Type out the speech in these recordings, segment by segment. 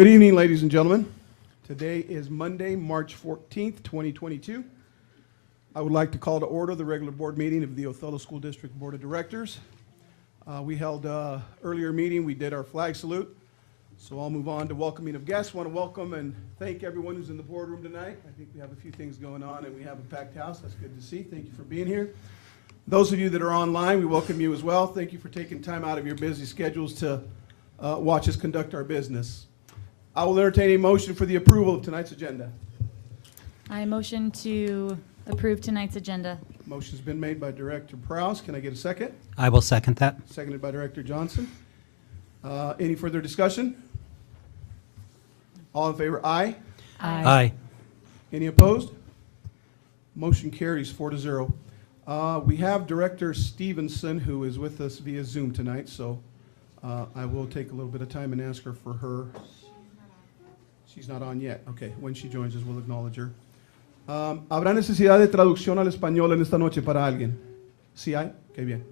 Good evening, ladies and gentlemen. Today is Monday, March 14th, 2022. I would like to call to order the regular board meeting of the Othello School District Board of Directors. We held earlier meeting, we did our flag salute. So I'll move on to welcoming of guests. Want to welcome and thank everyone who's in the boardroom tonight. I think we have a few things going on and we have a packed house. That's good to see. Thank you for being here. Those of you that are online, we welcome you as well. Thank you for taking time out of your busy schedules to watch us conduct our business. I will entertain a motion for the approval of tonight's agenda. I motion to approve tonight's agenda. Motion's been made by Director Prowse. Can I get a second? I will second that. Seconded by Director Johnson. Any further discussion? All in favor, aye. Aye. Any opposed? Motion carries 4-0. We have Director Stevenson, who is with us via Zoom tonight, so I will take a little bit of time and ask her for her. She's not on yet. Okay, when she joins us, we'll acknowledge her. ¿Habrá necesidad de traducción al español en esta noche para alguien? ¿Sí hay? Qué bien.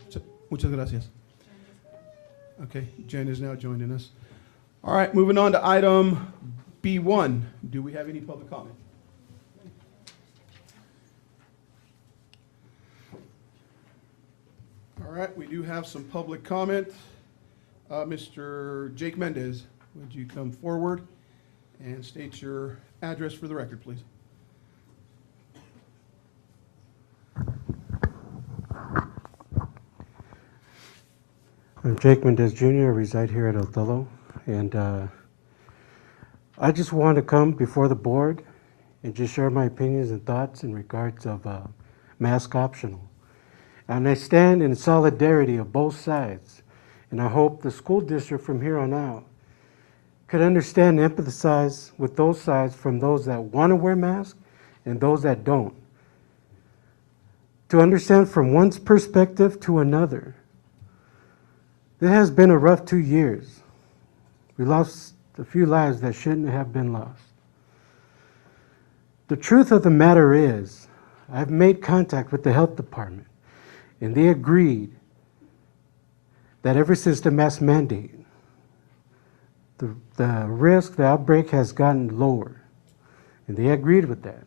Muchas gracias. Okay, Jen is now joining us. All right, moving on to item B1. Do we have any public comment? All right, we do have some public comment. Mr. Jake Mendez, would you come forward and state your address for the record, please? I'm Jake Mendez Jr. I reside here at Othello, and I just want to come before the board and just share my opinions and thoughts in regards of mask optional. And I stand in solidarity of both sides, and I hope the school district from here on out could understand and empathize with those sides, from those that want to wear masks and those that don't. To understand from one's perspective to another. It has been a rough 2 years. We lost a few lives that shouldn't have been lost. The truth of the matter is, I've made contact with the health department, and they agreed that ever since the mask mandate, the risk, the outbreak has gotten lower, and they agreed with that.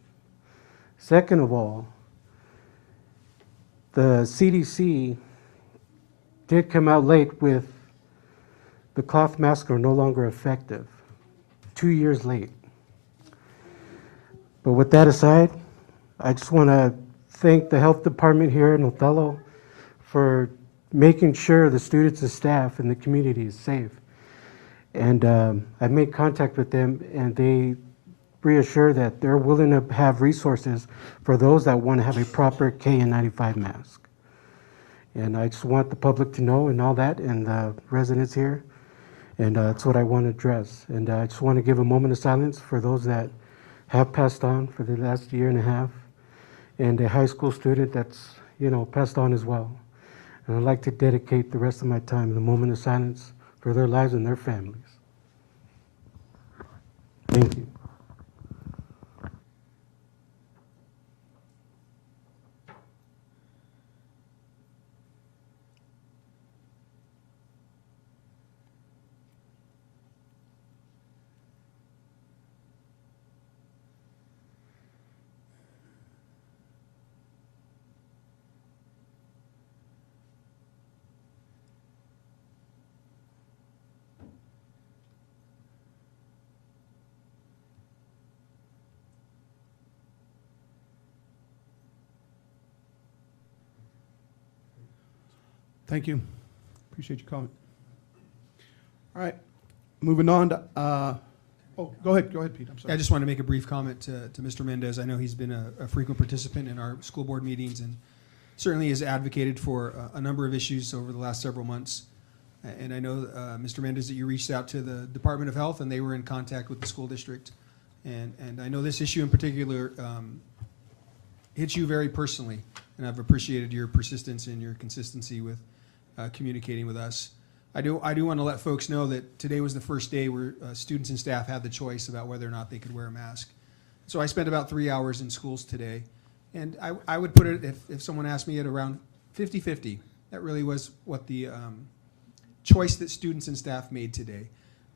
Second of all, the CDC did come out late with the cloth masks are no longer effective, 2 years late. But with that aside, I just want to thank the health department here in Othello for making sure the students and staff and the community is safe. And I made contact with them, and they reassure that they're willing to have resources for those that want to have a proper KN95 mask. And I just want the public to know and all that, and the residents here, and that's what I want to address. And I just want to give a moment of silence for those that have passed on for the last year and a half, and a high school student that's, passed on as well. And I'd like to dedicate the rest of my time in a moment of silence for their lives and their families. Thank you. Thank you. Appreciate your comment. All right, moving on to, go ahead, Pete, I'm sorry. I just want to make a brief comment to Mr. Mendez. I know he's been a frequent participant in our school board meetings and certainly has advocated for a number of issues over the last several months. And I know, Mr. Mendez, that you reached out to the Department of Health and they were in contact with the school district. And I know this issue in particular hits you very personally, and I've appreciated your persistence and your consistency with communicating with us. I do want to let folks know that today was the first day where students and staff had the choice about whether or not they could wear a mask. So I spent about 3 hours in schools today, and I would put it, if someone asked me, at around 50-50. That really was what the choice that students and staff made today.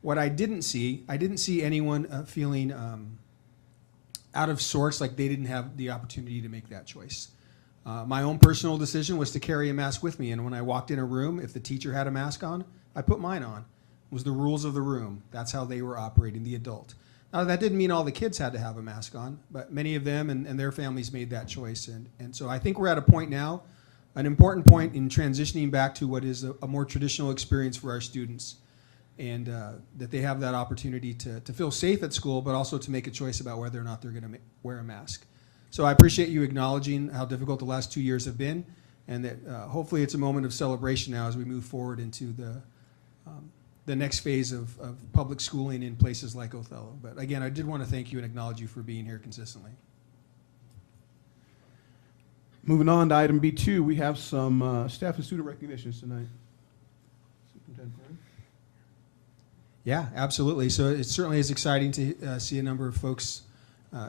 What I didn't see anyone feeling out of sorts, like they didn't have the opportunity to make that choice. My own personal decision was to carry a mask with me, and when I walked in a room, if the teacher had a mask on, I put mine on. It was the rules of the room. That's how they were operating, the adult. Now, that didn't mean all the kids had to have a mask on, but many of them and their families made that choice. And so I think we're at a point now, an important point in transitioning back to what is a more traditional experience for our students, and that they have that opportunity to feel safe at school, but also to make a choice about whether or not they're going to wear a mask. So I appreciate you acknowledging how difficult the last 2 years have been, and that hopefully it's a moment of celebration now as we move forward into the next phase of public schooling in places like Othello. But again, I did want to thank you and acknowledge you for being here consistently. Moving on to item B2, we have some staff and student recognitions tonight. Superintendent Brown? Yeah, absolutely. So it certainly is exciting to see a number of folks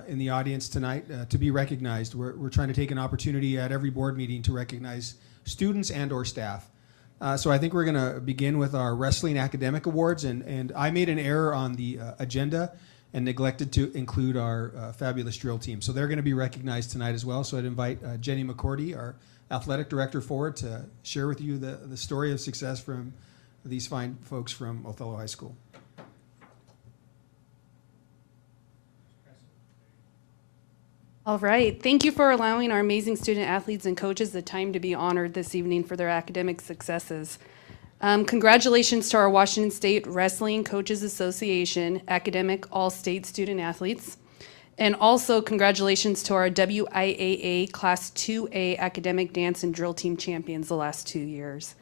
in the audience tonight to be recognized. We're trying to take an opportunity at every board meeting to recognize students and or staff. So I think we're going to begin with our Wrestling Academic Awards, and I made an error on the agenda and neglected to include our fabulous drill team. So they're going to be recognized tonight as well. So I'd invite Jenny McCordy, our athletic director, forward to share with you the story of success from these fine folks from Othello High School. All right. Thank you for allowing our amazing student athletes and coaches the time to be honored this evening for their academic successes. Congratulations to our Washington State Wrestling Coaches Association Academic All-State Student Athletes. And also congratulations to our WIAA Class 2A Academic Dance and Drill Team champions the last 2 years.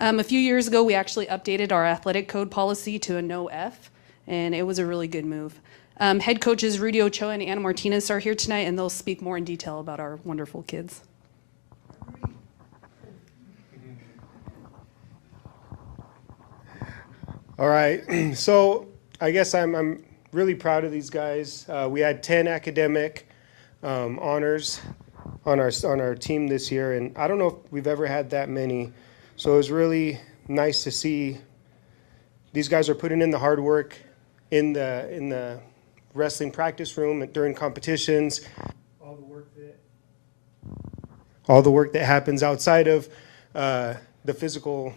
A few years ago, we actually updated our athletic code policy to a no F, and it was a really good move. Head coaches Rudy Ochoa and Anna Martinez are here tonight, and they'll speak more in detail about our wonderful kids. All right, so I guess I'm really proud of these guys. We had 10 academic honors on our team this year, and I don't know if we've ever had that many. So it was really nice to see these guys are putting in the hard work in the wrestling practice room during competitions. All the work that happens outside of the physical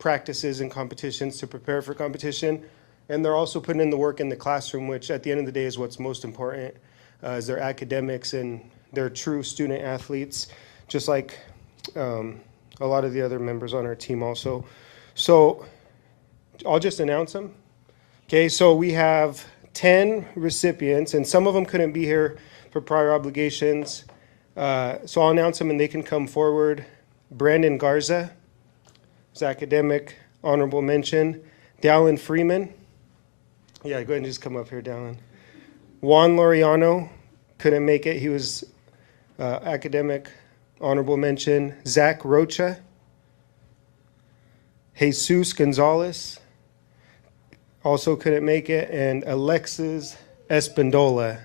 practices and competitions to prepare for competition. And they're also putting in the work in the classroom, which at the end of the day is what's most important, is their academics, and they're true student athletes, just like a lot of the other members on our team also. So I'll just announce them. Okay, so we have 10 recipients, and some of them couldn't be here for prior obligations. So I'll announce them and they can come forward. Brandon Garza, his academic honorable mention. Dallin Freeman. Yeah, go ahead and just come up here, Dallin. Juan Laureano, couldn't make it. He was academic honorable mention. Zach Rocha. Jesus Gonzalez, also couldn't make it. And Alexis Espindola.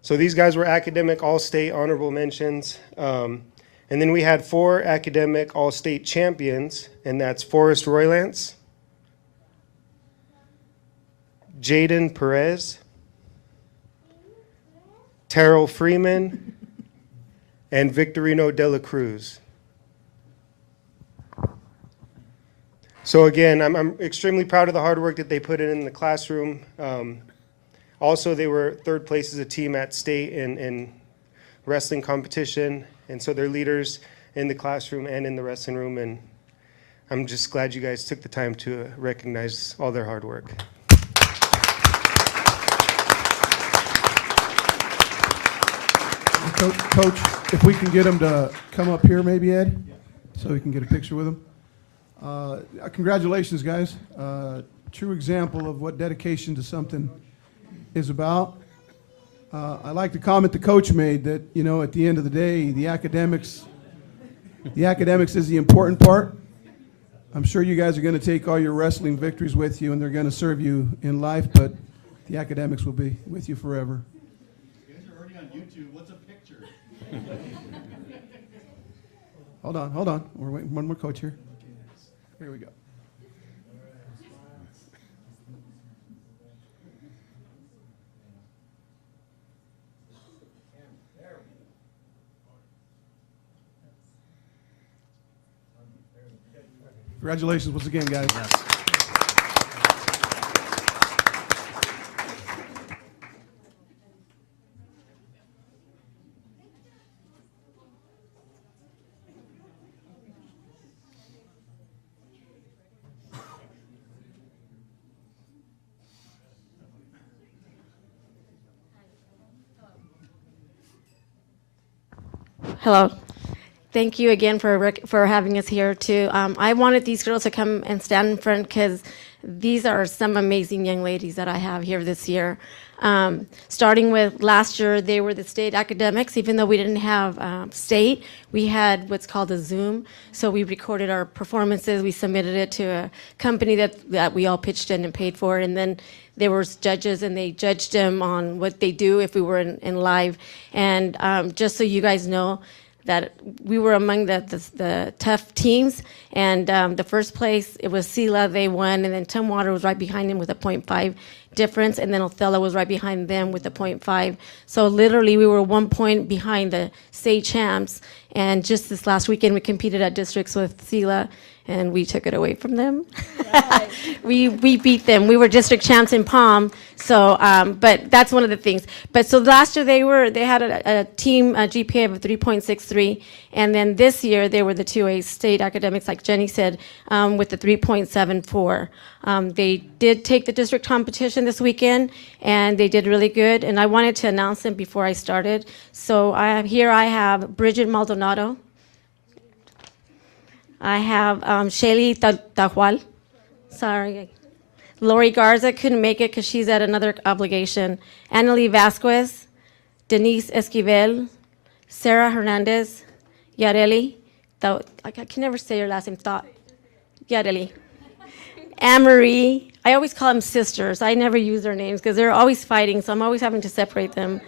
So these guys were academic all-state honorable mentions. And then we had 4 academic all-state champions, and that's Forrest Roylance, Jaden Perez, Terrell Freeman, and Victorino de la Cruz. So again, I'm extremely proud of the hard work that they put in the classroom. Also, they were 3rd place as a team at state in wrestling competition, and so they're leaders in the classroom and in the wrestling room, and I'm just glad you guys took the time to recognize all their hard work. Coach, if we can get him to come up here maybe, Ed, so we can get a picture with him. Congratulations, guys. True example of what dedication to something is about. I like the comment the coach made that, you know, at the end of the day, the academics is the important part. I'm sure you guys are going to take all your wrestling victories with you, and they're going to serve you in life, but the academics will be with you forever. You guys are already on YouTube. What's a picture? Hold on. We're waiting for one more coach here. Here we go. Congratulations once again, guys. Hello. Thank you again for having us here too. I wanted these girls to come and stand in front because these are some amazing young ladies that I have here this year. Starting with last year, they were the state academics. Even though we didn't have state, we had what's called a Zoom. So we recorded our performances. We submitted it to a company that we all pitched in and paid for. And then there was judges, and they judged them on what they do if we were in live. And just so you guys know, that we were among the tough teams, and the first place, it was Sela, they won, and then Tumwater was right behind him with a 0.5 difference, and then Othello was right behind them with a 0.5. So literally, we were 1 point behind the state champs, and just this last weekend, we competed at districts with Sela, and we took it away from them. We beat them. We were district champs in Palm. So, but that's one of the things. But so last year they had a team GPA of 3.63, and then this year they were the 2A state academics, like Jenny said, with the 3.74. They did take the district competition this weekend, and they did really good. And I wanted to announce them before I started. So I have Bridget Maldonado. I have Shaylee Tahual. Sorry. Lori Garza couldn't make it because she's at another obligation. Annalie Vasquez, Denise Esquivel, Sarah Hernandez, Yareli. I can never say your last name. Yareli. Anne-Marie. I always call them sisters. I never use their names because they're always fighting, so I'm always having to separate them.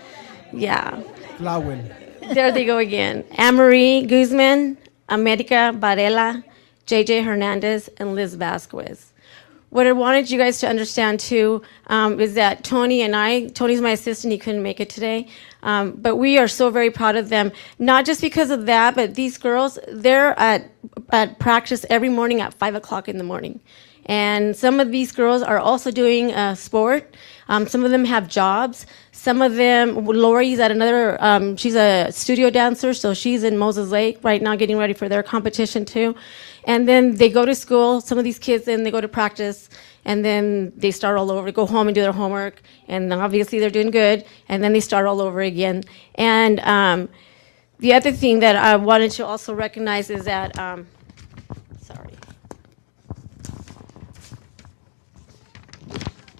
Yeah. Lawin. There they go again. Anne-Marie Guzman, America Varela, JJ Hernandez, and Liz Vasquez. What I wanted you guys to understand too is that Tony's my assistant, he couldn't make it today, but we are so very proud of them, not just because of that, but these girls, they're at practice every morning at 5 o'clock in the morning. And some of these girls are also doing sport. Some of them have jobs. Some of them, Lori's at another, she's a studio dancer, so she's in Moses Lake right now getting ready for their competition too. And then they go to school, some of these kids, then they go to practice, and then they start all over, go home and do their homework, and obviously they're doing good, and then they start all over again. And the other thing that I wanted to also recognize is that,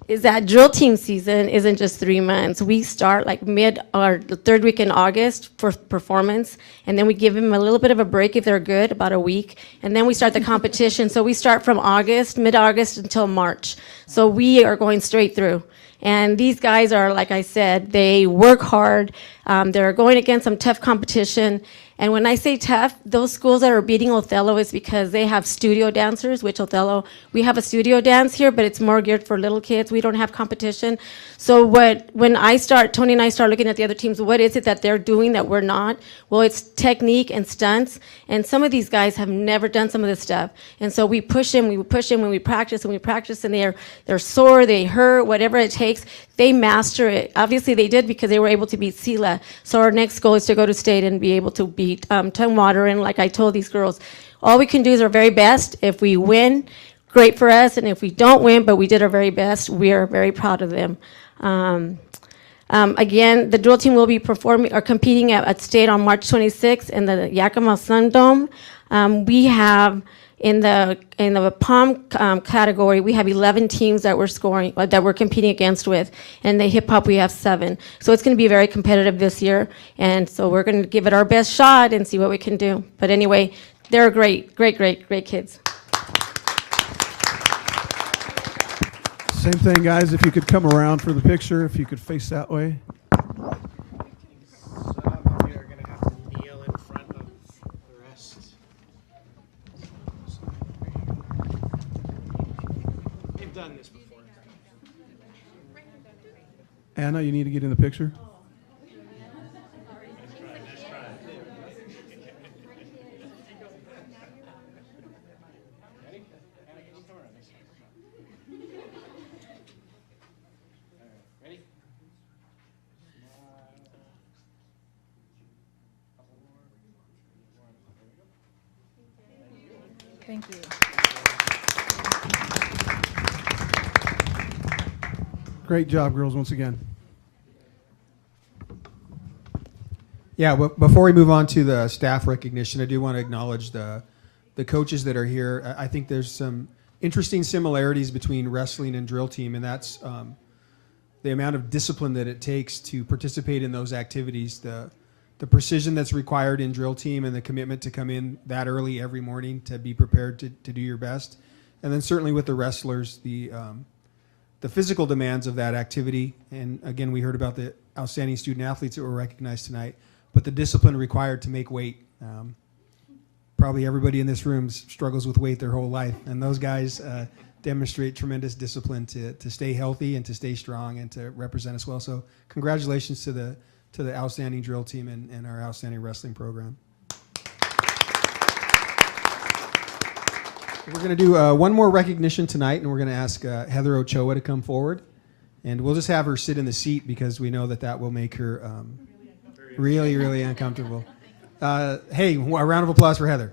is that drill team season isn't just 3 months. We start like the third week in August for performance, and then we give them a little bit of a break if they're good, about a week, and then we start the competition. So we start from mid-August until March. So we are going straight through. And these guys are, like I said, they work hard. They're going against some tough competition. And when I say tough, those schools that are beating Othello is because they have studio dancers, which Othello, we have a studio dance here, but it's more geared for little kids. We don't have competition. So when Tony and I start looking at the other teams, what is it that they're doing that we're not? Well, it's technique and stunts. And some of these guys have never done some of this stuff. And so we push them when we practice, and they're sore, they hurt, whatever it takes, they master it. Obviously they did because they were able to beat Sela. So our next goal is to go to state and be able to beat Tumwater. And like I told these girls, all we can do is our very best. If we win, great for us. And if we don't win, but we did our very best, we are very proud of them. Again, the drill team will be competing at state on March 26th in the Yakima Sun Dome. We have in the Palm category, we have 11 teams that we're competing against with, and the hip hop we have 7. So it's going to be very competitive this year, and so we're going to give it our best shot and see what we can do. But anyway, they're great kids. Same thing, guys. If you could come around for the picture, if you could face that way. We are going to have to kneel in front of the rest. We've done this before. Anna, you need to get in the picture. Thank you. Great job, girls, once again. Yeah, well, before we move on to the staff recognition, I do want to acknowledge the coaches that are here. I think there's some interesting similarities between wrestling and drill team, and that's the amount of discipline that it takes to participate in those activities, the precision that's required in drill team, and the commitment to come in that early every morning to be prepared to do your best. And then certainly with the wrestlers, the physical demands of that activity. And again, we heard about the outstanding student athletes that were recognized tonight, but the discipline required to make weight. Probably everybody in this room struggles with weight their whole life, and those guys demonstrate tremendous discipline to stay healthy and to stay strong and to represent us well. So congratulations to the outstanding drill team and our outstanding wrestling program. We're going to do one more recognition tonight, and we're going to ask Heather Ochoa to come forward. And we'll just have her sit in the seat because we know that will make her really, really uncomfortable. Hey, a round of applause for Heather.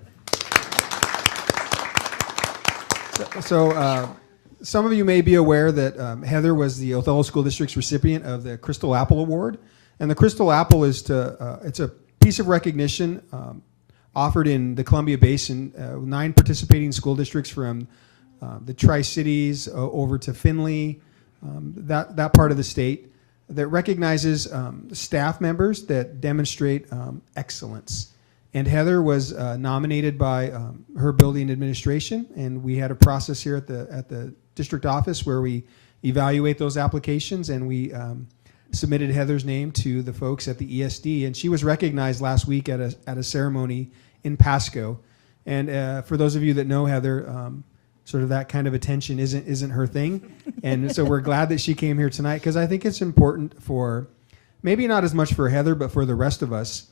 So some of you may be aware that Heather was the Othello School District's recipient of the Crystal Apple Award. And the Crystal Apple is it's a piece of recognition offered in the Columbia Basin, 9 participating school districts from the Tri-Cities over to Findlay, that part of the state, that recognizes staff members that demonstrate excellence. And Heather was nominated by her building administration, and we had a process here at the district office where we evaluate those applications, and we submitted Heather's name to the folks at the ESD, and she was recognized last week at a ceremony in Pasco. And for those of you that know Heather, sort of that kind of attention isn't her thing, and so we're glad that she came here tonight because I think it's important for maybe not as much for Heather, but for the rest of us,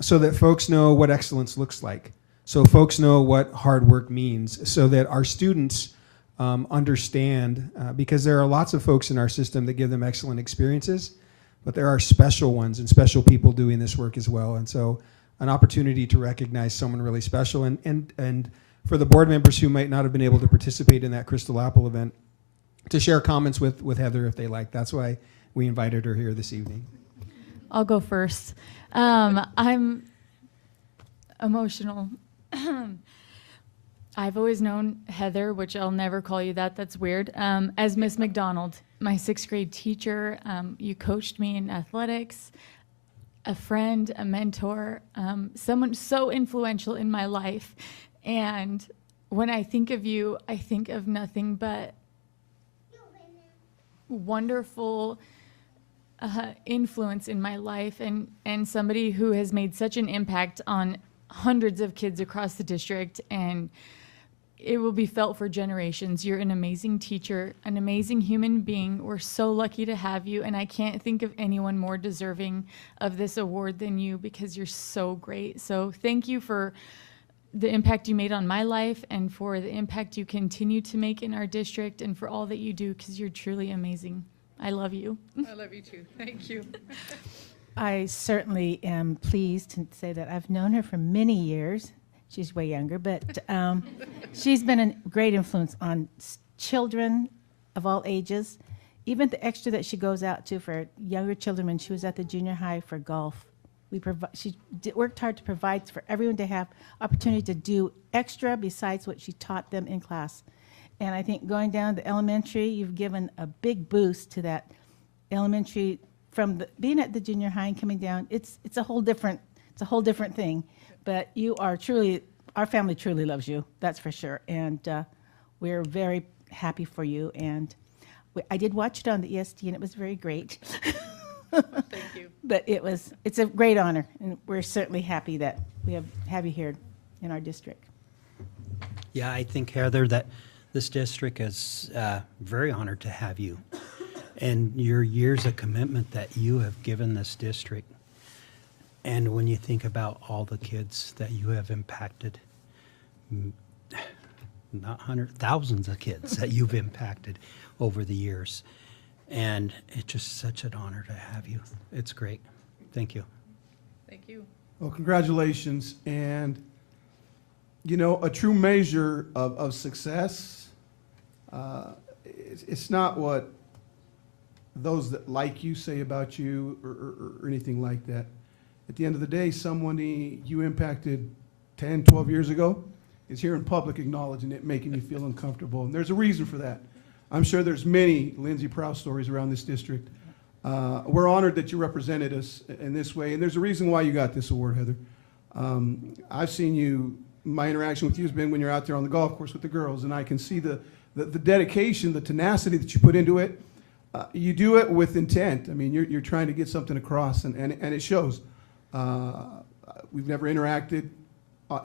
so that folks know what excellence looks like, so folks know what hard work means, so that our students understand, because there are lots of folks in our system that give them excellent experiences, but there are special ones and special people doing this work as well. And so an opportunity to recognize someone really special, and for the board members who might not have been able to participate in that Crystal Apple event, to share comments with Heather if they like. That's why we invited her here this evening. I'll go first. I'm emotional. I've always known Heather, which I'll never call you that, that's weird, as Miss McDonald, my 6th grade teacher. You coached me in athletics, a friend, a mentor, someone so influential in my life. And when I think of you, I think of nothing but wonderful influence in my life, and somebody who has made such an impact on hundreds of kids across the district, and it will be felt for generations. You're an amazing teacher, an amazing human being. We're so lucky to have you, and I can't think of anyone more deserving of this award than you because you're so great. So thank you for the impact you made on my life and for the impact you continue to make in our district and for all that you do, because you're truly amazing. I love you. I love you too. Thank you. I certainly am pleased to say that I've known her for many years. She's way younger, but she's been a great influence on children of all ages. Even the extra that she goes out to for younger children when she was at the junior high for golf. She worked hard to provide for everyone to have opportunity to do extra besides what she taught them in class. And I think going down to elementary, you've given a big boost to that elementary from being at the junior high and coming down. It's a whole different thing. But you are truly, our family truly loves you. That's for sure. And we're very happy for you. And I did watch it on the ESD, and it was very great. Thank you. But it's a great honor, and we're certainly happy that we have you here in our district. Yeah, I think, Heather, that this district is very honored to have you, and your years of commitment that you have given this district. And when you think about all the kids that you have impacted, not thousands of kids that you've impacted over the years. And it's just such an honor to have you. It's great. Thank you. Thank you. Well, congratulations. And You know, a true measure of success, it's not what those that like you say about you or anything like that. At the end of the day, someone you impacted 10, 12 years ago is here in public acknowledging it, making you feel uncomfortable. And there's a reason for that. I'm sure there's many Lindsay Proud stories around this district. We're honored that you represented us in this way, and there's a reason why you got this award, Heather. I've seen you, my interaction with you has been when you're out there on the golf course with the girls, and I can see the dedication, the tenacity that you put into it. You do it with intent. I mean, you're trying to get something across, and it shows. We've never interacted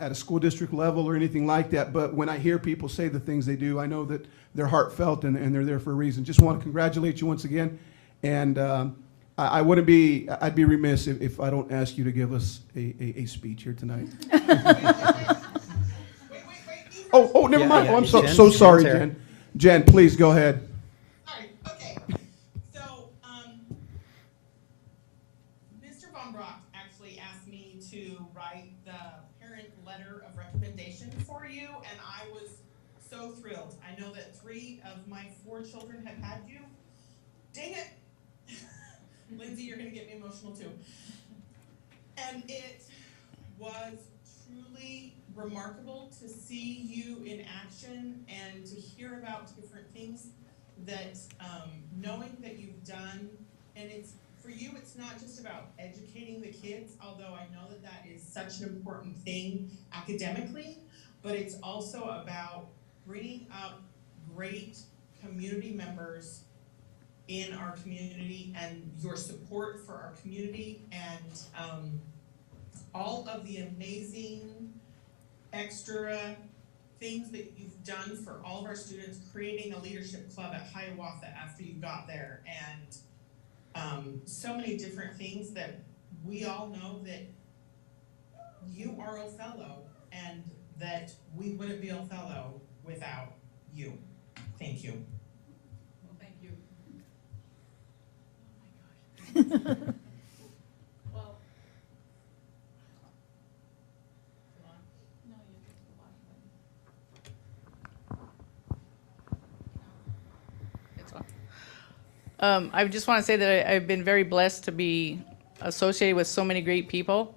at a school district level or anything like that, but when I hear people say the things they do, I know that they're heartfelt and they're there for a reason. Just want to congratulate you once again, and I'd be remiss if I don't ask you to give us a speech here tonight. Oh, never mind. yeah, I'm Jen's so sorry, here. Jen. Jen, please go ahead. All right, okay. So, Mr. Von Brock actually asked me to write the parent letter of recommendation for you, and I was so thrilled. I know that 3 of my 4 children have had you. Dang it. Lindsay, you're gonna get me emotional too. And it was truly remarkable to see you in action and to hear about different things that, knowing that you've done, and it's, for you, it's not just about educating the kids, although I know that that is such an important thing academically, but it's also about bringing up great community members in our community and your support for our community and all of the amazing extra things that you've done for all of our students, creating a leadership club at Hiawatha after you got there, and so many different things that we all know that you are Othello and that we wouldn't be Othello without you. Thank you. Well, thank you. Well, I just want to say that I've been very blessed to be associated with so many great people.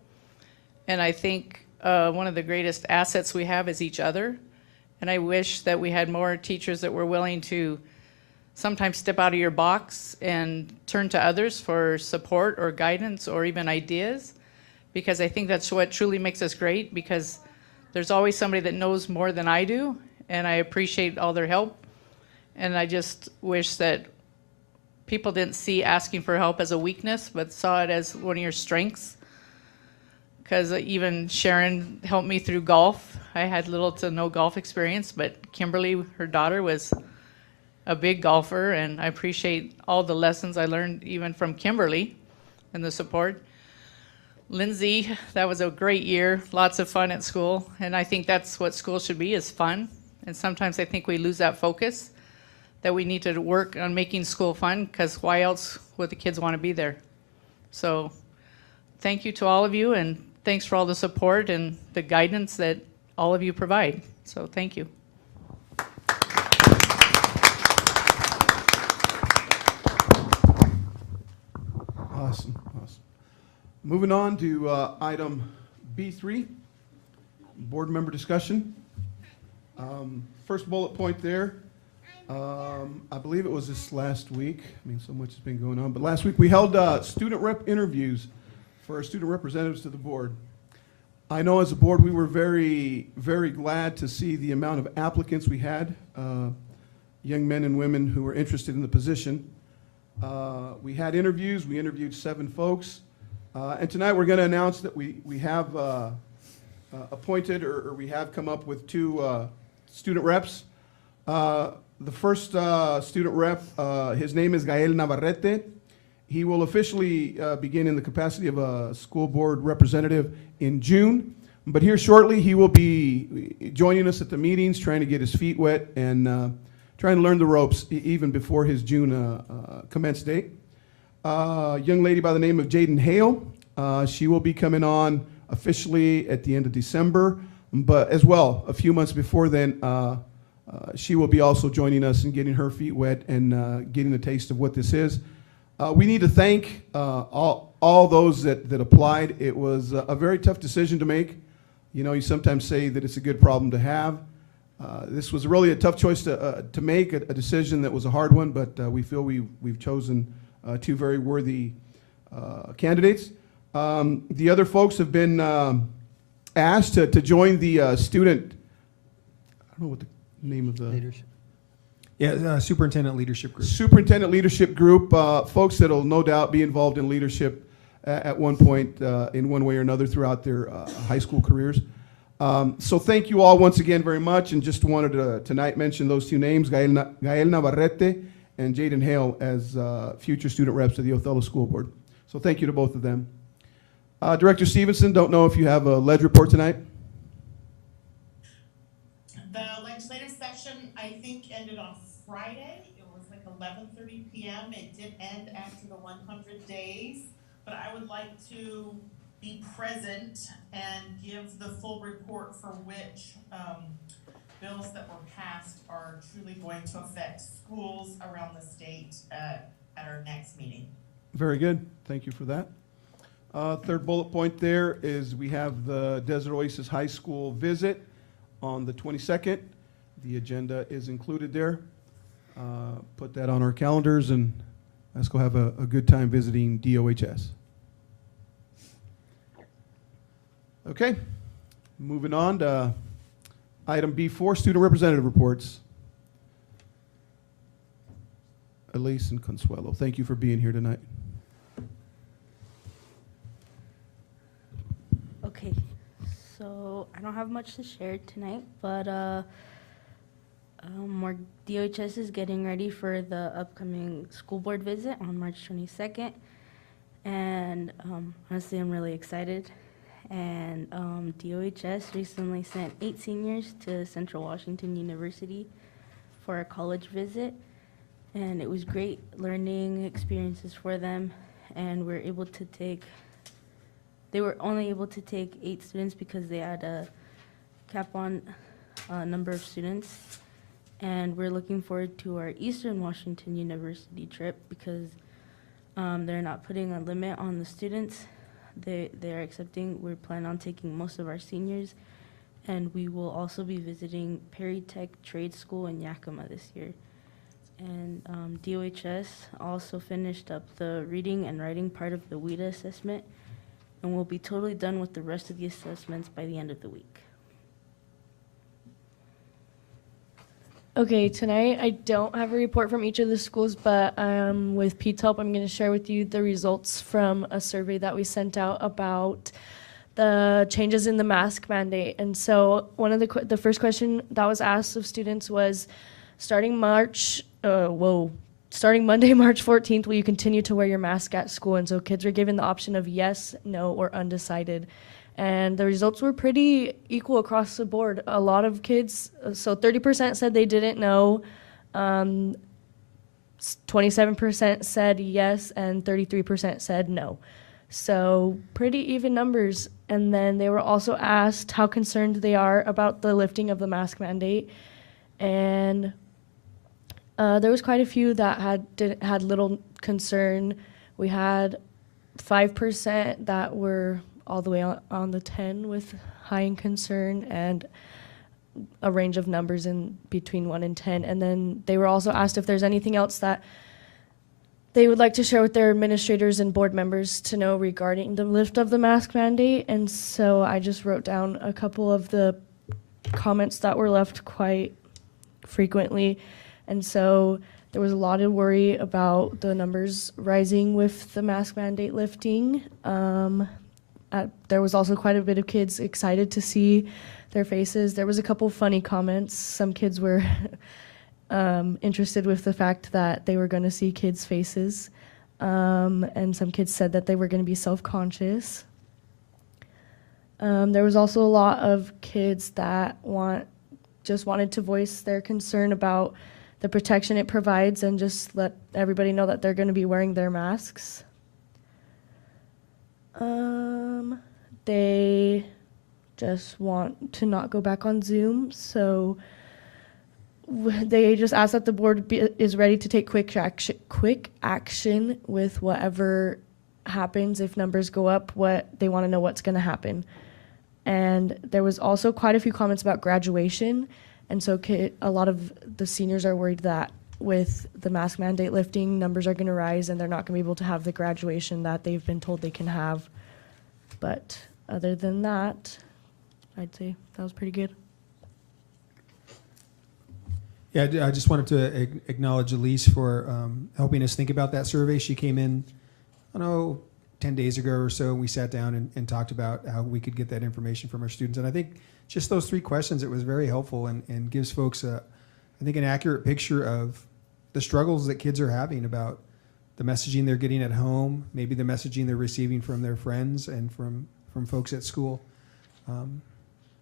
And I think one of the greatest assets we have is each other. And I wish that we had more teachers that were willing to sometimes step out of your box and turn to others for support or guidance or even ideas. Because I think that's what truly makes us great, because there's always somebody that knows more than I do. And I appreciate all their help. And I just wish that people didn't see asking for help as a weakness, but saw it as one of your strengths. Because even Sharon helped me through golf. I had little to no golf experience, but Kimberly, her daughter, was a big golfer, and I appreciate all the lessons I learned even from Kimberly and the support. Lindsay, that was a great year, lots of fun at school, and I think that's what school should be, is fun. And sometimes I think we lose that focus, that we need to work on making school fun, because why else would the kids want to be there? So thank you to all of you, and thanks for all the support and the guidance that all of you provide. So thank you. Awesome. Moving on to item B3, board member discussion. First bullet point there, I believe it was this last week. I mean, so much has been going on, but last week we held student rep interviews for our student representatives to the board. I know as a board we were very, very glad to see the amount of applicants we had, young men and women who were interested in the position. We had interviews. We interviewed 7 folks. And tonight we're going to announce that we have appointed or we have come up with 2 student reps. The first student rep, his name is Gael Navarrete. He will officially begin in the capacity of a school board representative in June. But here shortly he will be joining us at the meetings, trying to get his feet wet and trying to learn the ropes even before his June commence date. Young lady by the name of Jaden Hale. She will be coming on officially at the end of December. But as well, a few months before then, she will be also joining us and getting her feet wet and getting a taste of what this is. We need to thank all those that applied. It was a very tough decision to make. You know, you sometimes say that it's a good problem to have. This was really a tough choice to make, a decision that was a hard one, but we feel we've chosen two very worthy candidates. The other folks have been asked to join the student, I don't know what the name of the... Leadership. Yeah, Superintendent Leadership Group. Superintendent Leadership Group, folks that will no doubt be involved in leadership at one point in one way or another throughout their high school careers. So thank you all once again very much, and just wanted to tonight mention those two names, Gael Navarrete and Jaden Hale, as future student reps to the Othello School Board. So thank you to both of them. Director Stevenson, don't know if you have a ledge report tonight. The legislative session, I think, ended on Friday. It was like 11:30 p.m. It did end after the 100 days, but I would like to be present and give the full report for which bills that were passed are truly going to affect schools around the state at our next meeting. Very good. Thank you for that. Third bullet point there is we have the Desert Oasis High School visit on the 22nd. The agenda is included there. Put that on our calendars, and let's go have a good time visiting DOHS. Okay, moving on to item B4, student representative reports. Elise and Consuelo, thank you for being here tonight. Okay, so I don't have much to share tonight, but more DOHS is getting ready for the upcoming school board visit on March 22nd, and honestly, I'm really excited. And DOHS recently sent 8 seniors to Central Washington University for a college visit, and it was great learning experiences for them, and they were only able to take 8 students because they had a cap on number of students. And we're looking forward to our Eastern Washington University trip because they're not putting a limit on the students. They're accepting, we're planning on taking most of our seniors, and we will also be visiting Perry Tech Trade School in Yakima this year. And DOHS also finished up the reading and writing part of the WIDA assessment, and we'll be totally done with the rest of the assessments by the end of the week. Okay, tonight I don't have a report from each of the schools, but with Pete's help, I'm going to share with you the results from a survey that we sent out about the changes in the mask mandate. And so one of the first question that was asked of students was, starting Monday, March 14th, will you continue to wear your mask at school? And so kids were given the option of yes, no, or undecided. And the results were pretty equal across the board. A lot of kids, so 30% said they didn't know, 27% said yes, and 33% said no. So pretty even numbers. And then they were also asked how concerned they are about the lifting of the mask mandate. And there was quite a few that had little concern. We had 5% that were all the way on the 10 with high in concern, and a range of numbers in between 1 and 10. And then they were also asked if there's anything else that they would like to share with their administrators and board members to know regarding the lift of the mask mandate. And so I just wrote down a couple of the comments that were left quite frequently. And so there was a lot of worry about the numbers rising with the mask mandate lifting. There was also quite a bit of kids excited to see their faces. There was a couple funny comments. Some kids were interested with the fact that they were going to see kids' faces. And some kids said that they were going to be self-conscious. There was also a lot of kids that just wanted to voice their concern about the protection it provides and just let everybody know that they're going to be wearing their masks. just want to not go back on Zoom. So they just asked that the board is ready to take quick action with whatever happens. If numbers go up, what they want to know what's going to happen. And there was also quite a few comments about graduation. And so a lot of the seniors are worried that with the mask mandate lifting, numbers are going to rise and they're not going to be able to have the graduation that they've been told they can have. But other than that, I'd say that was pretty good. Yeah, I just wanted to acknowledge Elise for helping us think about that survey. She came in, I don't know, 10 days ago or so, and we sat down and talked about how we could get that information from our students. And I think just those 3 questions, it was very helpful and gives folks, I think, an accurate picture of the struggles that kids are having about the messaging they're getting at home, maybe the messaging they're receiving from their friends and from folks at school.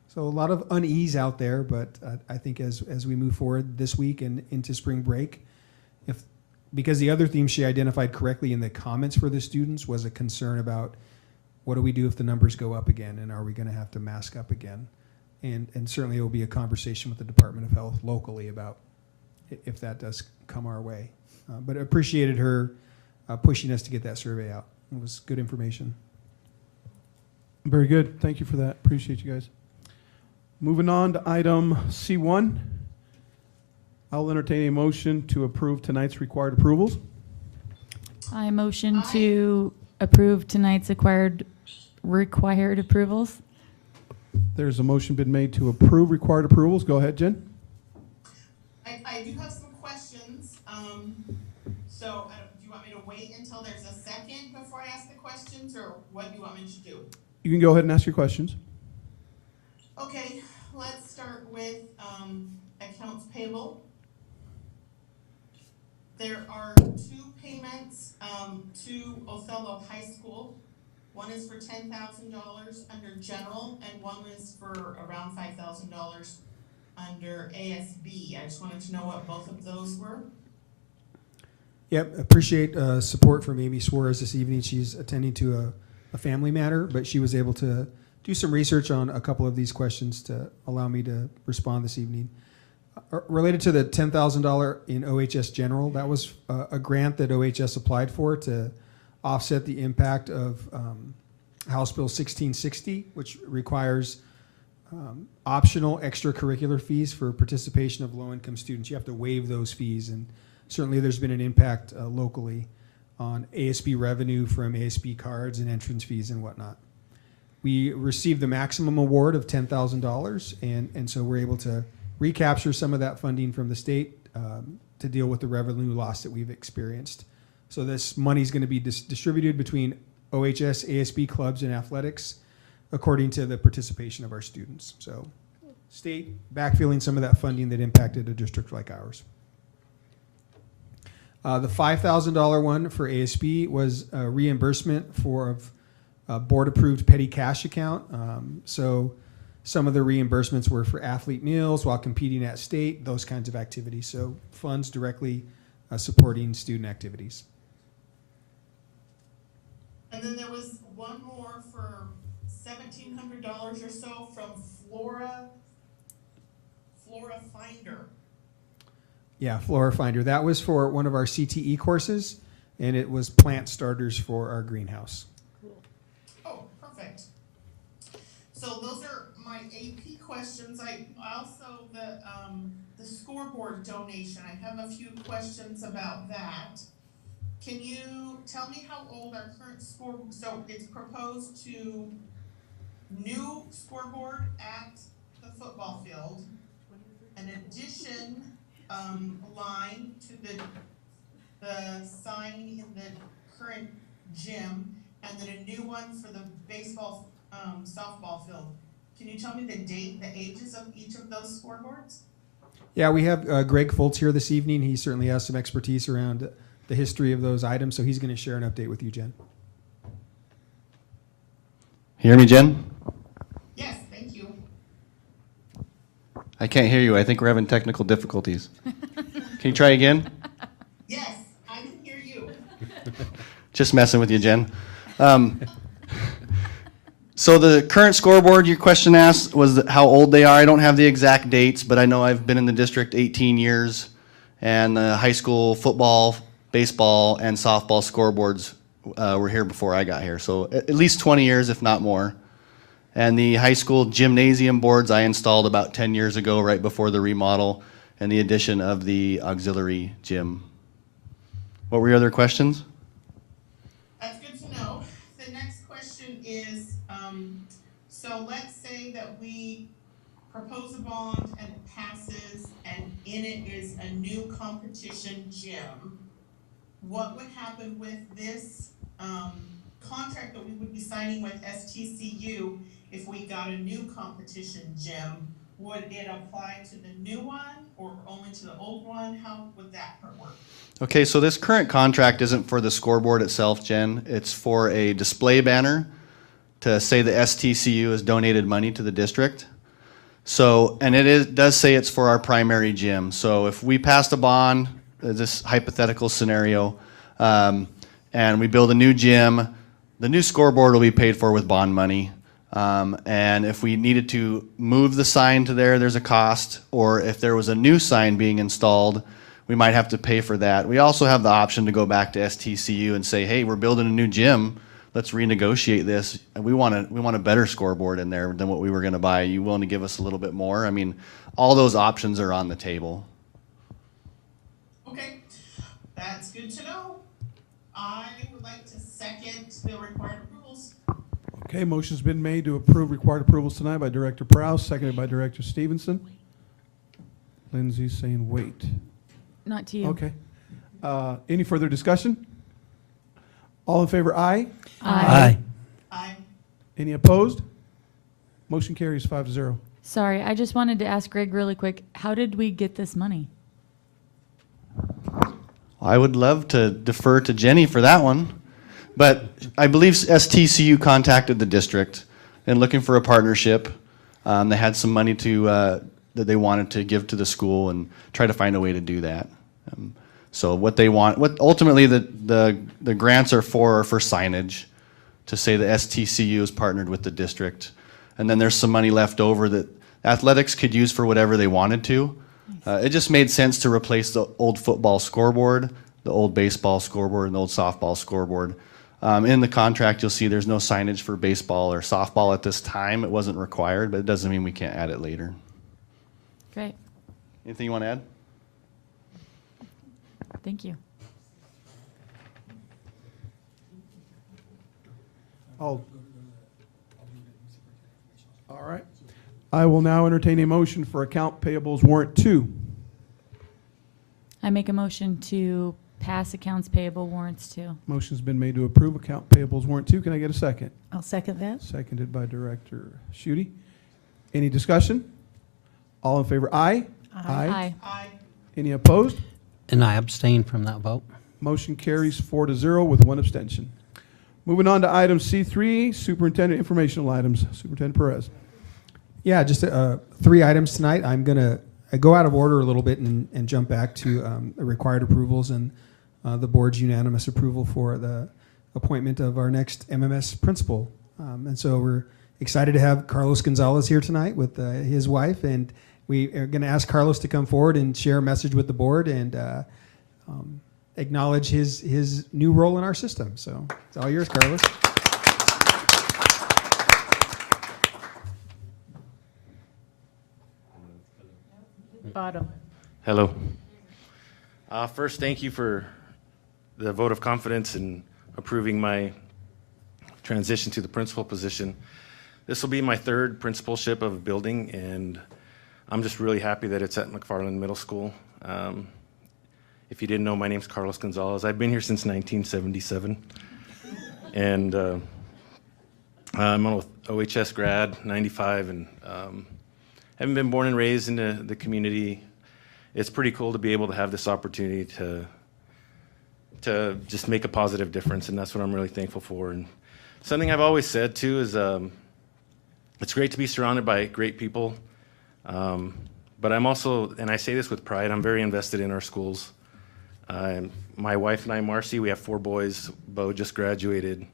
So a lot of unease out there, but I think as we move forward this week and into spring break, because the other theme she identified correctly in the comments for the students was a concern about what do we do if the numbers go up again, and are we going to have to mask up again? And certainly it will be a conversation with the Department of Health locally about if that does come our way. But appreciated her pushing us to get that survey out. It was good information. Very good. Thank you for that. Appreciate you guys. Moving on to item C1. I'll entertain a motion to approve tonight's required approvals. I motion to approve tonight's required approvals. There's a motion been made to approve required approvals. Go ahead, Jen. I do have some questions. So do you want me to wait until there's a second before I ask the questions, or what do you want me to do? You can go ahead and ask your questions. Okay, let's start with accounts payable. There are 2 payments to Othello High School. One is for $10,000 under general, and one is for around $5,000 under ASB. I just wanted to know what both of those were. Yep, appreciate support from Amy Suarez this evening. She's attending to a family matter, but she was able to do some research on a couple of these questions to allow me to respond this evening. Related to the $10,000 in OHS General, that was a grant that OHS applied for to offset the impact of House Bill 1660, which requires optional extracurricular fees for participation of low-income students. You have to waive those fees, and certainly there's been an impact locally on ASB revenue from ASB cards and entrance fees and whatnot. We received the maximum award of $10,000, and so we're able to recapture some of that funding from the state to deal with the revenue loss that we've experienced. So this money is going to be distributed between OHS, ASB clubs, and athletics according to the participation of our students. So state backfilling some of that funding that impacted a district like ours. The $5,000 one for ASB was a reimbursement for a board-approved petty cash account. So some of the reimbursements were for athlete meals while competing at state, those kinds of activities. So funds directly supporting student activities. And then there was one more for $1,700 or so from Flora Finder. Yeah, Flora Finder. That was for one of our CTE courses, and it was plant starters for our greenhouse. Cool. Oh, perfect. So those are my AP questions. I also, the scoreboard donation, I have a few questions about that. Can you tell me how old our current scoreboard, so it's proposed to new scoreboard at the football field, an addition line to the sign in the current gym, and then a new one for the baseball softball field. Can you tell me the ages of each of those scoreboards? Yeah, we have Greg Foltz here this evening. He certainly has some expertise around the history of those items, so he's going to share an update with you, Jen. Hear me, Jen? Yes, thank you. I can't hear you. I think we're having technical difficulties. Can you try again? Yes, I can hear you. Just messing with you, Jen. So the current scoreboard your question asked was how old they are. I don't have the exact dates, but I know I've been in the district 18 years, and the high school football, baseball, and softball scoreboards were here before I got here. So at least 20 years, if not more. And the high school gymnasium boards I installed about 10 years ago, right before the remodel and the addition of the auxiliary gym. What were your other questions? That's good to know. The next question is, so let's say that we propose a bond and it passes, and in it is a new competition gym. What would happen with this contract that we would be signing with STCU if we got a new competition gym? Would it apply to the new one or only to the old one? How would that part work? Okay, so this current contract isn't for the scoreboard itself, Jen. It's for a display banner to say the STCU has donated money to the district. So, and does say it's for our primary gym. So if we passed a bond, this hypothetical scenario, and we build a new gym, the new scoreboard will be paid for with bond money. And if we needed to move the sign to there, there's a cost. Or if there was a new sign being installed, we might have to pay for that. We also have the option to go back to STCU and say, hey, we're building a new gym. Let's renegotiate this. And we want a better scoreboard in there than what we were going to buy. Are you willing to give us a little bit more? I mean, all those options are on the table. Okay, that's good to know. I would like to second the required approvals. Okay, motion's been made to approve required approvals tonight by Director Prowse, seconded by Director Stevenson. Lindsay's saying wait. Not to you. Okay. Any further discussion? All in favor, aye. Aye. Aye. Any opposed? Motion carries 5-0. Sorry, I just wanted to ask Greg really quick, how did we get this money? I would love to defer to Jenny for that one. But I believe STCU contacted the district and looking for a partnership. They had some money that they wanted to give to the school and try to find a way to do that. So what they want, what ultimately the grants are for signage, to say the STCU is partnered with the district. And then there's some money left over that athletics could use for whatever they wanted to. It just made sense to replace the old football scoreboard, the old baseball scoreboard, and the old softball scoreboard. In the contract, you'll see there's no signage for baseball or softball at this time. It wasn't required, but it doesn't mean we can't add it later. Great, Anything you want to add? thank you. All right. I will now entertain a motion for account payables warrant 2. I make a motion to pass accounts payable warrants 2. Motion's been made to approve account payables warrant 2. Can I get a second? I'll second that. Seconded by Director Schutte. Any discussion? All in favor, aye. Aye. Aye. Any opposed? And I abstain from that vote. Motion carries 4-0 with 1 abstention. Moving on to item C3, Superintendent informational items. Superintendent Perez. Yeah, just 3 items tonight. I'm going to go out of order a little bit and jump back to the required approvals and the board's unanimous approval for the appointment of our next MMS principal. And so we're excited to have Carlos Gonzalez here tonight with his wife, and we are going to ask Carlos to come forward and share a message with the board and acknowledge his new role in our system. So it's all yours, Carlos. Bottom. Hello. First, thank you for the vote of confidence in approving my transition to the principal position. This will be my 3rd principalship of a building, and I'm just really happy that it's at McFarland Middle School. If you didn't know, my name's Carlos Gonzalez. I've been here since 1977, and I'm an OHS grad, 95, and having been born and raised in the community, it's pretty cool to be able to have this opportunity to just make a positive difference, and that's what I'm really thankful for. And something I've always said too is it's great to be surrounded by great people, but I'm also, and I say this with pride, I'm very invested in our schools. My wife and I, Marcy, we have 4 boys. Bo just graduated.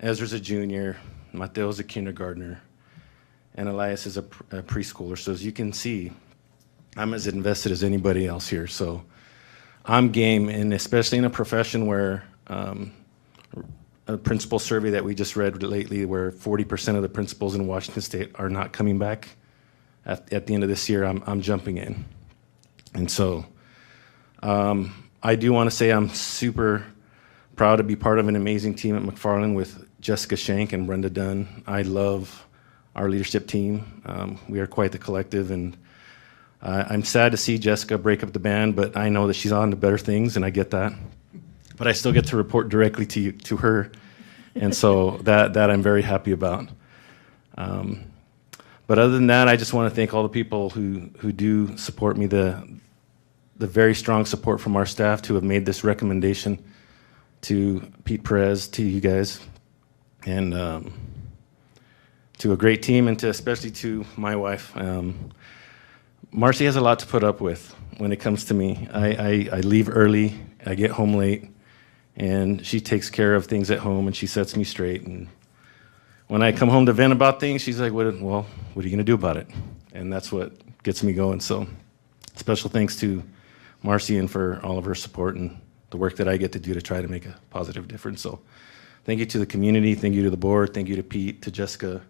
Ezra's a junior. Mateo's a kindergartner, and Elias is a preschooler. So as you can see, I'm as invested as anybody else here. So I'm game, and especially in a profession where a principal survey that we just read lately, where 40% of the principals in Washington State are not coming back at the end of this year, I'm jumping in. And so I do want to say I'm super proud to be part of an amazing team at McFarland with Jessica Shank and Brenda Dunn. I love our leadership team. We are quite the collective, and I'm sad to see Jessica break up the band, but I know that she's on to better things, and I get that. But I still get to report directly to her, and so that I'm very happy about. But other than that, I just want to thank all the people who do support me, the very strong support from our staff to have made this recommendation to Pete Perez, to you guys, and to a great team, and especially to my wife. Marcy has a lot to put up with when it comes to me. I leave early, I get home late, and she takes care of things at home, and she sets me straight. And when I come home to vent about things, she's like, what are you going to do about it? And that's what gets me going. So special thanks to Marcy and for all of her support and the work that I get to do to try to make a positive difference. So thank you to the community, thank you to the board, thank you to Pete, to Jessica,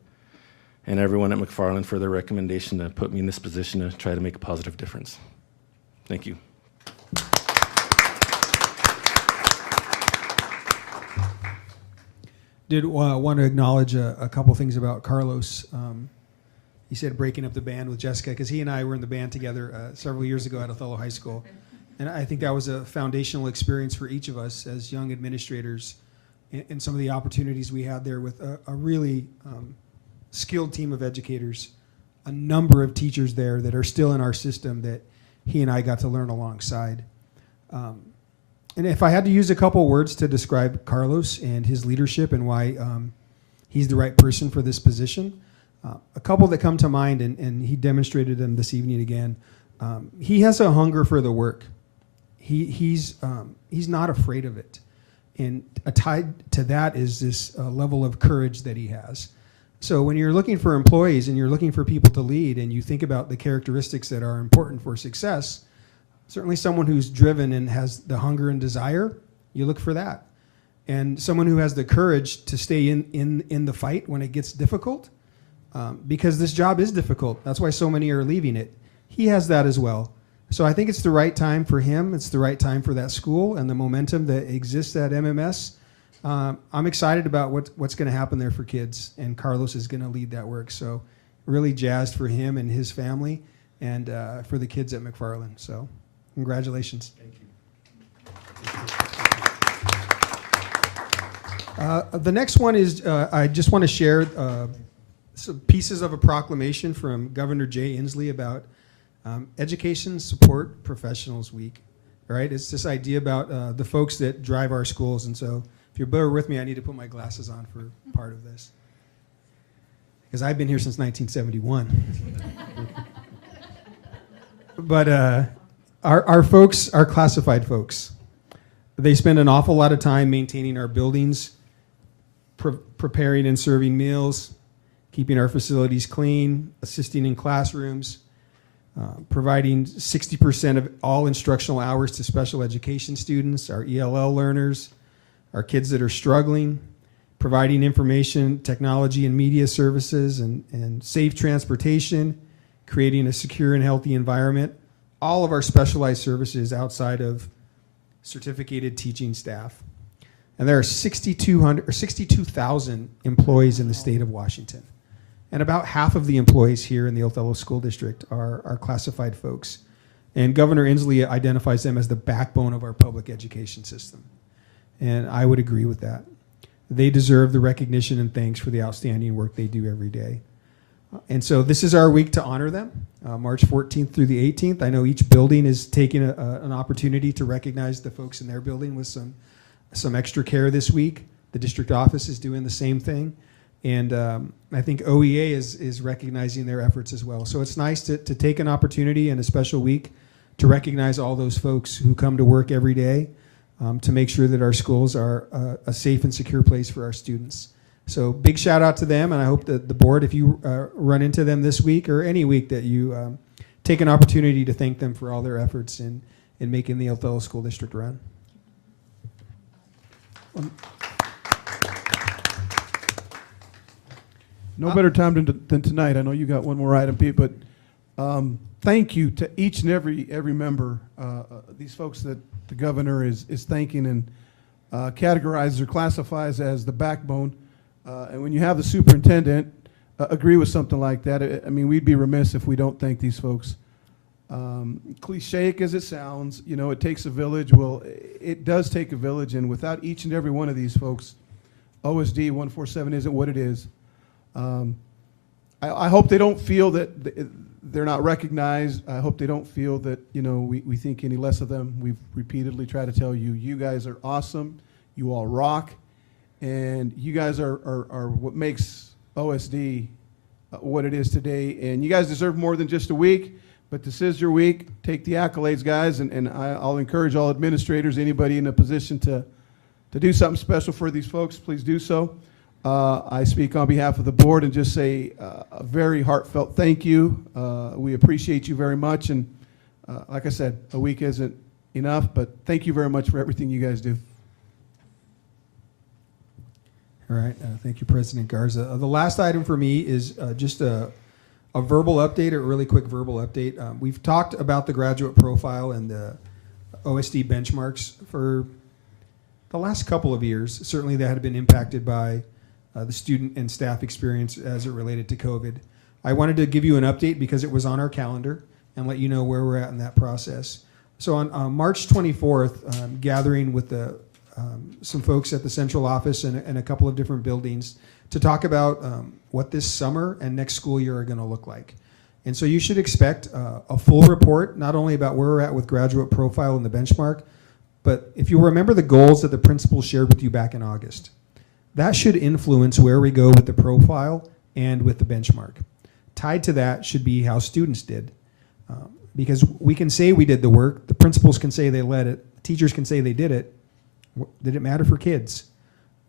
and everyone at McFarland for their recommendation to put me in this position to try to make a positive difference. Thank you. Did want to acknowledge a couple things about Carlos. He said breaking up the band with Jessica, because he and I were in the band together several years ago at Othello High School. And I think that was a foundational experience for each of us as young administrators, and some of the opportunities we had there with a really skilled team of educators, a number of teachers there that are still in our system that he and I got to learn alongside. And if I had to use a couple words to describe Carlos and his leadership and why he's the right person for this position, a couple that come to mind, and he demonstrated them this evening again. He has a hunger for the work. He's not afraid of it. And tied to that is this level of courage that he has. So when you're looking for employees and you're looking for people to lead, and you think about the characteristics that are important for success, certainly someone who's driven and has the hunger and desire, you look for that. And someone who has the courage to stay in the fight when it gets difficult, because this job is difficult. That's why so many are leaving it. He has that as well. So I think it's the right time for him. It's the right time for that school and the momentum that exists at MMS. I'm excited about what's going to happen there for kids, and Carlos is going to lead that work. So really jazzed for him and his family, and for the kids at McFarland. So congratulations. Thank you. The next one is, I just want to share some pieces of a proclamation from Governor Jay Inslee about Education Support Professionals Week. All right, it's this idea about the folks that drive our schools. And so if you'll bear with me, I need to put my glasses on for part of this, because I've been here since 1971. But our folks, our classified folks, they spend an awful lot of time maintaining our buildings, preparing and serving meals, keeping our facilities clean, assisting in classrooms, providing 60% of all instructional hours to special education students, our ELL learners, our kids that are struggling, providing information, technology, and media services, and safe transportation, creating a secure and healthy environment, all of our specialized services outside of certificated teaching staff. And there are 62,000 employees in the state of Washington. And about half of the employees here in the Othello School District are classified folks. And Governor Inslee identifies them as the backbone of our public education system. And I would agree with that. They deserve the recognition and thanks for the outstanding work they do every day. And so this is our week to honor them, March 14th through the 18th. I know each building is taking an opportunity to recognize the folks in their building with some extra care this week. The district office is doing the same thing. And I think OEA is recognizing their efforts as well. So it's nice to take an opportunity and a special week to recognize all those folks who come to work every day to make sure that our schools are a safe and secure place for our students. So big shout out to them, and I hope that the board, if you run into them this week or any week, that you take an opportunity to thank them for all their efforts in making the Othello School District run. No better time than tonight. I know you got one more item, Pete, but thank you to each and every member. These folks that the governor is thanking and categorizes or classifies as the backbone. And when you have the superintendent agree with something like that, I mean, we'd be remiss if we don't thank these folks. Cliche as it sounds, you know, it takes a village. Well, it does take a village, and without each and every one of these folks, OSD 147 isn't what it is. I hope they don't feel that they're not recognized. I hope they don't feel that, you know, we think any less of them. We've repeatedly tried to tell you, you guys are awesome. You all rock. And you guys are what makes OSD what it is today. And you guys deserve more than just a week, but this is your week. Take the accolades, guys, and I'll encourage all administrators, anybody in a position to do something special for these folks, please do so. I speak on behalf of the board and just say a very heartfelt thank you. We appreciate you very much. And like I said, a week isn't enough, but thank you very much for everything you guys do. All right, thank you, President Garza. The last item for me is just a verbal update, a really quick verbal update. We've talked about the graduate profile and the OSD benchmarks for the last couple of years. Certainly that had been impacted by the student and staff experience as it related to COVID. I wanted to give you an update because it was on our calendar and let you know where we're at in that process. So on March 24th, gathering with some folks at the central office and a couple of different buildings to talk about what this summer and next school year are going to look like. And so you should expect a full report, not only about where we're at with graduate profile and the benchmark, but if you remember the goals that the principals shared with you back in August, that should influence where we go with the profile and with the benchmark. Tied to that should be how students did. Because we can say we did the work, the principals can say they led it, teachers can say they did it. Did it matter for kids?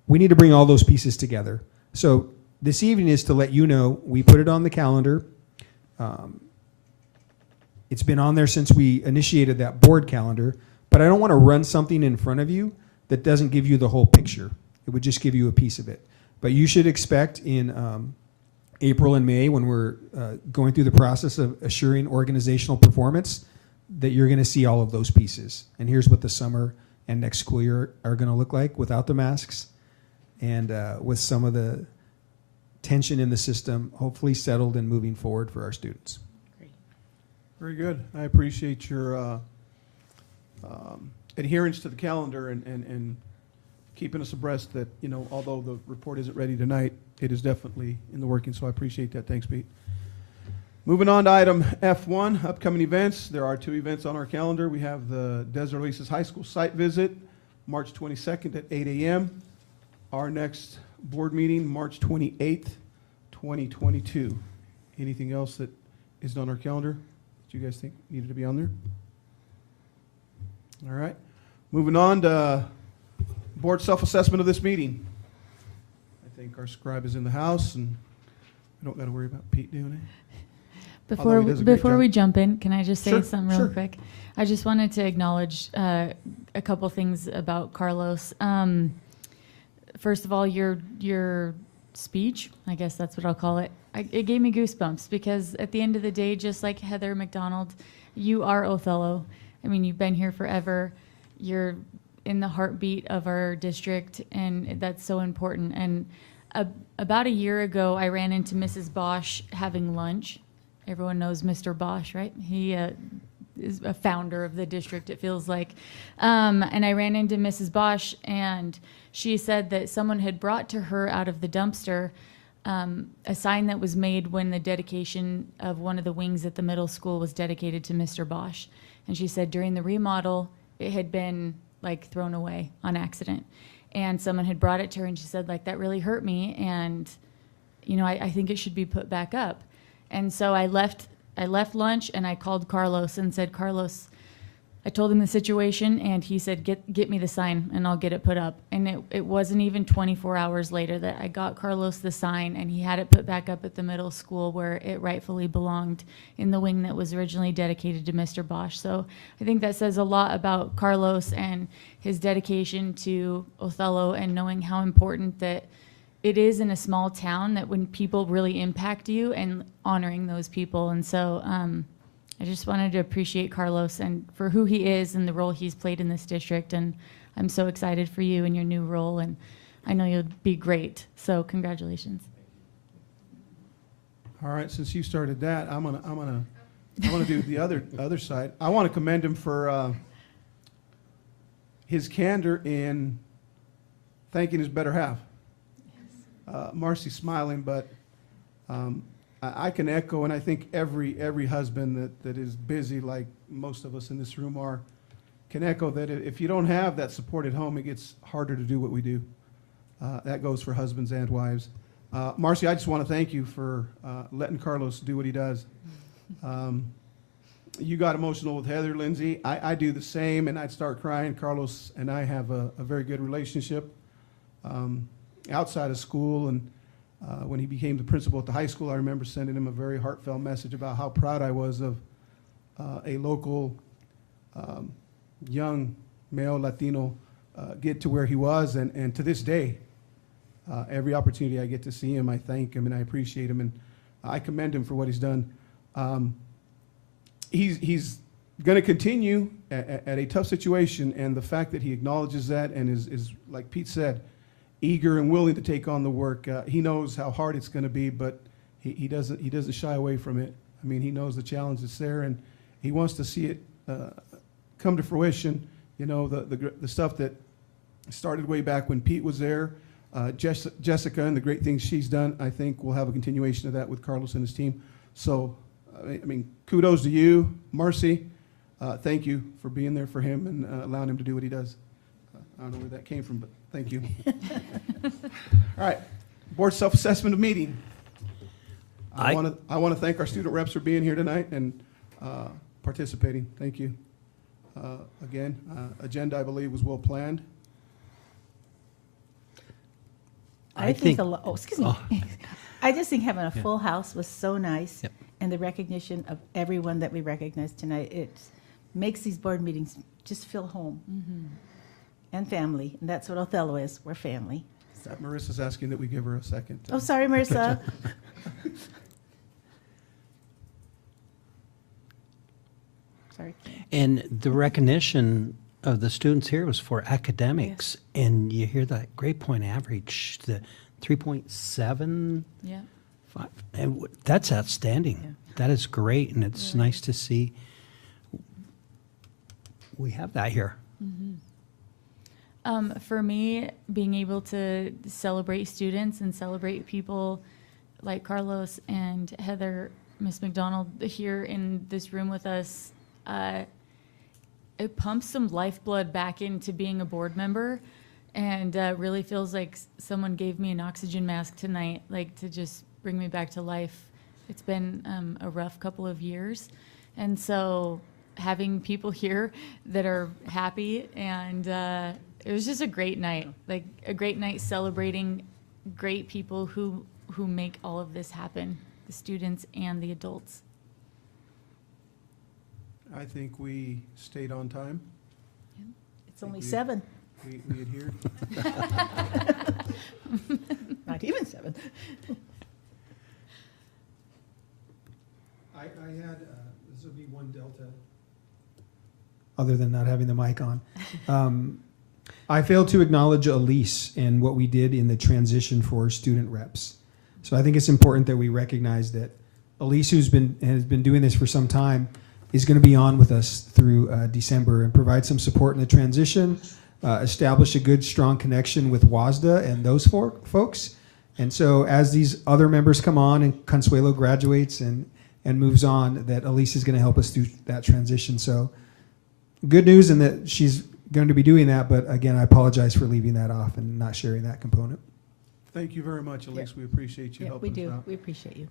We need to bring all those pieces together. So this evening is to let you know we put it on the calendar. It's been on there since we initiated that board calendar, but I don't want to run something in front of you that doesn't give you the whole picture. It would just give you a piece of it. But you should expect in April and May, when we're going through the process of assuring organizational performance, that you're going to see all of those pieces. And here's what the summer and next school year are going to look like without the masks and with some of the tension in the system hopefully settled and moving forward for our students. Great. Very good. I appreciate your adherence to the calendar and keeping us abreast that, you know, although the report isn't ready tonight, it is definitely in the working, so I appreciate that. Thanks, Pete. Moving on to item F1, upcoming events. There are 2 events on our calendar. We have the Desert Oasis High School site visit, March 22nd at 8 a.m. Our next board meeting, March 28th, 2022. Anything else that is on our calendar that you guys think needed to be on there? All right. Moving on to board self-assessment of this meeting. I think our scribe is in the house, and we don't got to worry about Pete doing it. Before we jump in, can I just say something real Sure. quick? I just wanted to acknowledge a couple things about Carlos. First of all, your speech, I guess that's what I'll call it, it gave me goosebumps because at the end of the day, just like Heather McDonald, you are Othello. I mean, you've been here forever. You're in the heartbeat of our district, and that's so important. And about a year ago, I ran into Mrs. Bosch having lunch. Everyone knows Mr. Bosch, right? He is a founder of the district, it feels like. And I ran into Mrs. Bosch, and she said that someone had brought to her out of the dumpster a sign that was made when the dedication of one of the wings at the middle school was dedicated to Mr. Bosch. And she said during the remodel, it had been like thrown away on accident. And someone had brought it to her, and she said, like, that really hurt me, and, you know, I think it should be put back up. And so I left lunch, and I called Carlos and said, Carlos, I told him the situation, and he said, get me the sign, and I'll get it put up. And it wasn't even 24 hours later that I got Carlos the sign, and he had it put back up at the middle school where it rightfully belonged, in the wing that was originally dedicated to Mr. Bosch. So I think that says a lot about Carlos and his dedication to Othello, and knowing how important that it is in a small town, that when people really impact you, and honoring those people. And so I just wanted to appreciate Carlos and for who he is and the role he's played in this district. And I'm so excited for you in your new role, and I know you'll be great. So congratulations. All right, since you started that, I'm gonna do the other side. I want to commend him for his candor in thanking his better half. Marcy's smiling, but I can echo, and I think every husband that is busy, like most of us in this room are, can echo that if you don't have that support at home, it gets harder to do what we do. That goes for husbands and wives. Marcy, I just want to thank you for letting Carlos do what he does. You got emotional with Heather, Lindsay. I do the same, and I'd start crying. Carlos and I have a very good relationship outside of school, and when he became the principal at the high school, I remember sending him a very heartfelt message about how proud I was of a local young male Latino get to where he was. And to this day, every opportunity I get to see him, I thank him and I appreciate him, and I commend him for what he's done. He's going to continue at a tough situation, and the fact that he acknowledges that and is, like Pete said, eager and willing to take on the work. He knows how hard it's going to be, but he doesn't shy away from it. I mean, he knows the challenge that's there, and he wants to see it come to fruition. You know, the stuff that started way back when Pete was there. Jessica and the great things she's done, I think we'll have a continuation of that with Carlos and his team. So, I mean, kudos to you, Marcy. Thank you for being there for him and allowing him to do what he does. I don't know where that came from, but thank you. All right, board self-assessment of meeting. I want to thank our student reps for being here tonight and participating. Thank you. Again, agenda, I believe, was well planned. I think excuse me. I just think having a full house was so nice. Yep. And the recognition of everyone that we recognized tonight, it makes these board meetings just feel home. Mm-hmm. And family, and that's what Othello is. We're family. So. Marissa's asking that we give her a second. Oh, sorry, Marissa. Sorry. And the recognition of the students here was for academics, and you hear that grade point average, the 3.7. Yeah. And that's outstanding. Yeah. That is great, and it's nice to see we have that here. Mm-hmm. For me, being able to celebrate students and celebrate people like Carlos and Heather, Miss McDonald here in this room with us, it pumps some lifeblood back into being a board member, and really feels like someone gave me an oxygen mask tonight, like to just bring me back to life. It's been a rough couple of years, and so having people here that are happy, and it was just a great night, like a great night celebrating great people who make all of this happen, the students and the adults. I think we stayed on time. It's only 7. We adhered. Not even 7. I had, this would be one delta, other than not having the mic on. I failed to acknowledge Elise and what we did in the transition for student reps. So I think it's important that we recognize that Elise, has been doing this for some time, is going to be on with us through December and provide some support in the transition, establish a good, strong connection with WASDA and those folks. And so as these other members come on and Consuelo graduates and moves on, that Elise is going to help us through that transition. So good news in that she's going to be doing that, but again, I apologize for leaving that off and not sharing that component. Thank you very much, Elise. We appreciate you helping us out. We do. We appreciate you.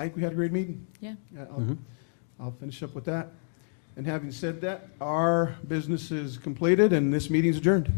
I think we had a great meeting. Yeah. I'll finish up with that. And having said that, our business is completed and this meeting's adjourned.